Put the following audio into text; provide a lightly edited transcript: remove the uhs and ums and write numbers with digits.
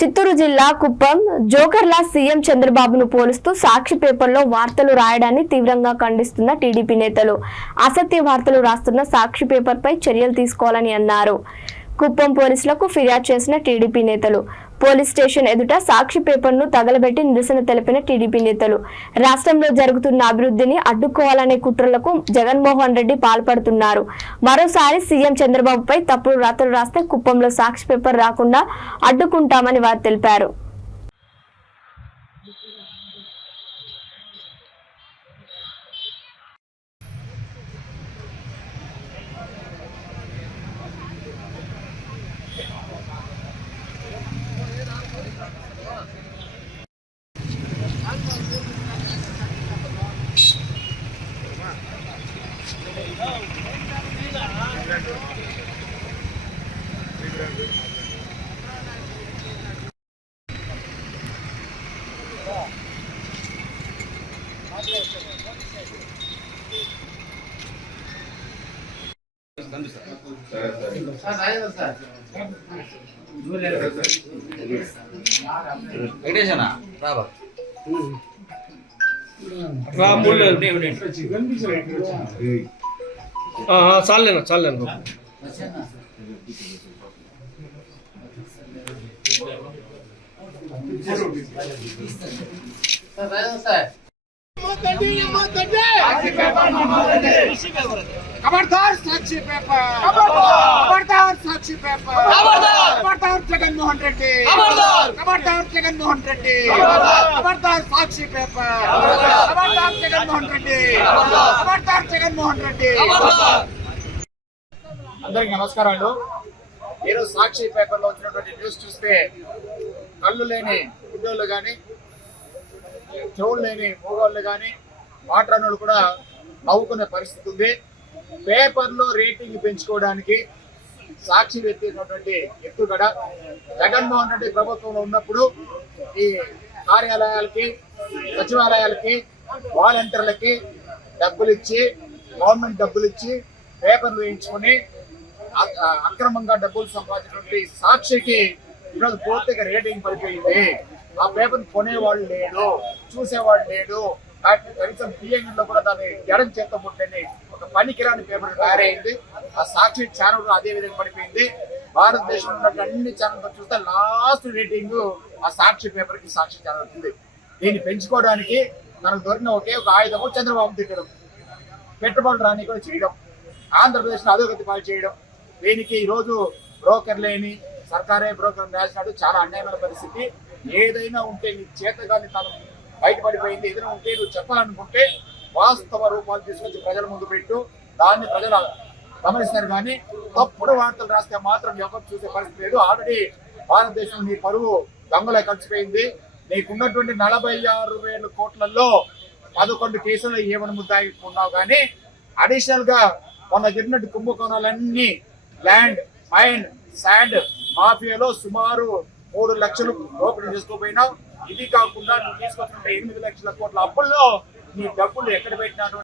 చిత్తూరు జిల్లా కుప్పం జోకర్ల సీఎం చంద్రబాబును పోలుస్తూ సాక్షి పేపర్లో వార్తలు రాయడాన్ని తీవ్రంగా ఖండిస్తున్న టీడీపీ నేతలు అసత్య వార్తలు రాస్తున్న సాక్షి పేపర్పై చర్యలు తీసుకోవాలని అన్నారు. కుప్పం పోలీసులకు ఫిర్యాదు చేసిన టీడీపీ నేతలు పోలీస్ స్టేషన్ ఎదుట సాక్షి పేపర్ను తగలబెట్టి నిరసన తెలిపిన టీడీపీ నేతలు రాష్ట్రంలో జరుగుతున్న అభివృద్ధిని అడ్డుకోవాలనే కుట్రలకు జగన్మోహన్ రెడ్డి పాల్పడుతున్నారు. మరోసారి సీఎం చంద్రబాబుపై తప్పుడు రాతలు రాస్తే కుప్పంలో సాక్షి పేపర్ రాకుండా అడ్డుకుంటామని వారు తెలిపారు. చాలేనా खबरदार साक्षी पेपर खबरदार साक्षी पेपर खबरदार जगनमोहन रेड्डी खबरदार जगनमोहन रेड्डी खबरदार साक्षी पेपर खबरदार जगनमोहन रेड्डी खबरदार जगनमोहन रेड्डी అందరికీ నమస్కారాలు. ఈరోజు సాక్షి పేపర్లో వచ్చినటువంటి న్యూస్ చూస్తే కళ్ళు లేని గుడ్డోళ్ళు కానీ చెవులు లేని మూగోళ్ళు కానీ మాట్లాడినోళ్ళు కూడా నవ్వుకునే పరిస్థితి ఉంది. పేపర్లో రేటింగ్ పెంచుకోవడానికి సాక్షి వ్యక్తిటువంటి ఎత్తుగడ జగన్మోహన్ రెడ్డి ప్రభుత్వంలో ఉన్నప్పుడు ఈ కార్యాలయాలకి సచివాలయాలకి వాలంటీర్లకి డబ్బులు ఇచ్చి గవర్నమెంట్ డబ్బులు ఇచ్చి పేపర్లు వేయించుకొని అక్రమంగా డబ్బులు సంపాదించినటువంటి సాక్షికి ఈరోజు పూర్తిగా రేటింగ్ పడిపోయింది. ఆ పేపర్ కొనేవాళ్ళు లేడు, చూసేవాళ్ళు లేడు. కనీసం బియ్యంలో కూడా దాన్ని ఎడం చేత ముట్టని ఒక పనికిరాని పేపర్ తయారైంది. ఆ సాక్షి ఛానల్ అదే విధంగా పడిపోయింది. భారతదేశంలో ఉన్నటువంటి అన్ని ఛానల్ చూస్తే లాస్ట్ రేటింగ్ ఆ సాక్షి పేపర్ కి సాక్షి ఛానల్ ఉంది. దీన్ని పెంచుకోవడానికి మనకు దొరికిన ఒకే ఒక ఆయుధము చంద్రబాబు తిట్టడం, పెట్టుబడులు రాని కూడా చేయడం, ఆంధ్రప్రదేశ్ లో అధోగతి పాలు చేయడం. దీనికి ఈరోజు బ్రోకర్ లేని సర్కారే బ్రోకర్ రాసినాడు. చాలా అన్యాయమైన పరిస్థితి. ఏదైనా ఉంటే నీ చేతగాని తను బయటపడిపోయింది. ఏదైనా ఉంటే నువ్వు చెప్పాలనుకుంటే వాస్తవ రూపాలు తీసుకొచ్చి ప్రజల ముందు పెట్టు. దాన్ని ప్రజలు గమనిస్తారు. కానీ తప్పుడు వార్తలు రాస్తే మాత్రం ఎవరు చూసే పరిస్థితి లేదు. ఆల్రెడీ భారతదేశం నీ పరువు గంగలో కలిసిపోయింది. నీకున్నటువంటి 46,000 కోట్లలో 11 కేసులు ఏమని ముద్దాయి ఉన్నావు. కానీ అడిషనల్ గా మొన్న జరిగినట్టు కుంభకోణాలన్నీ ల్యాండ్ మైన్ శాండ్ మాఫియాలో సుమారు 3 లక్షలు దోపిడీ చేసుకోపోయినావు. ఇది కాకుండా నువ్వు తీసుకొచ్చిన 8 లక్షల కోట్ల అప్పుల్లో నీ డబ్బులు ఎక్కడ పెట్టినాడు